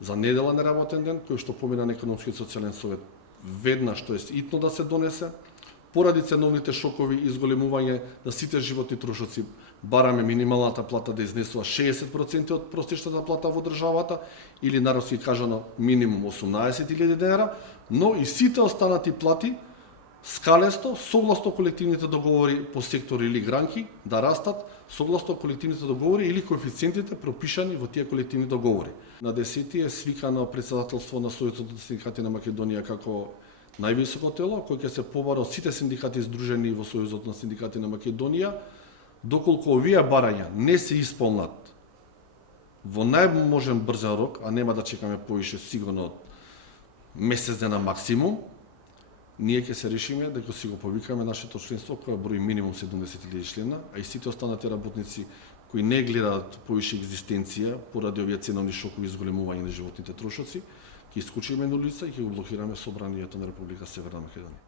за недела неработен ден, кој што помина на економски и социјален совет веднаш, тоест итно да се донесе, поради ценовните шокови и изголемување на сите животни трошоци, бараме минималната плата да изнесува 60% од просечната плата во државата, или народски кажано минимум 18.000 денара, но и сите останати плати скалесто, согласно колективните договори по сектори или гранки, да растат согласно колективните договори или коефициентите пропишани во тие колективни договори. На 10 е свикано председателство на Сојузот на синдикати на Македонија како највисоко тело, кој ќе се побара од сите синдикати здружени во Сојузот на синдикати на Македонија, доколку овие барања не се исполнат во најможен брзен рок, а нема да чекаме повише сигурно од месец дена максимум, ние ќе се решиме дека си го повикаме нашето членство кое брои минимум 70.000 члена, а и сите останати работници кои не гледаат повише екзистенција поради овие ценовни шокови и зголемување на животните трошоци, ќе исклучиме на улица и ќе го блокираме собранието на Република Северна Македонија.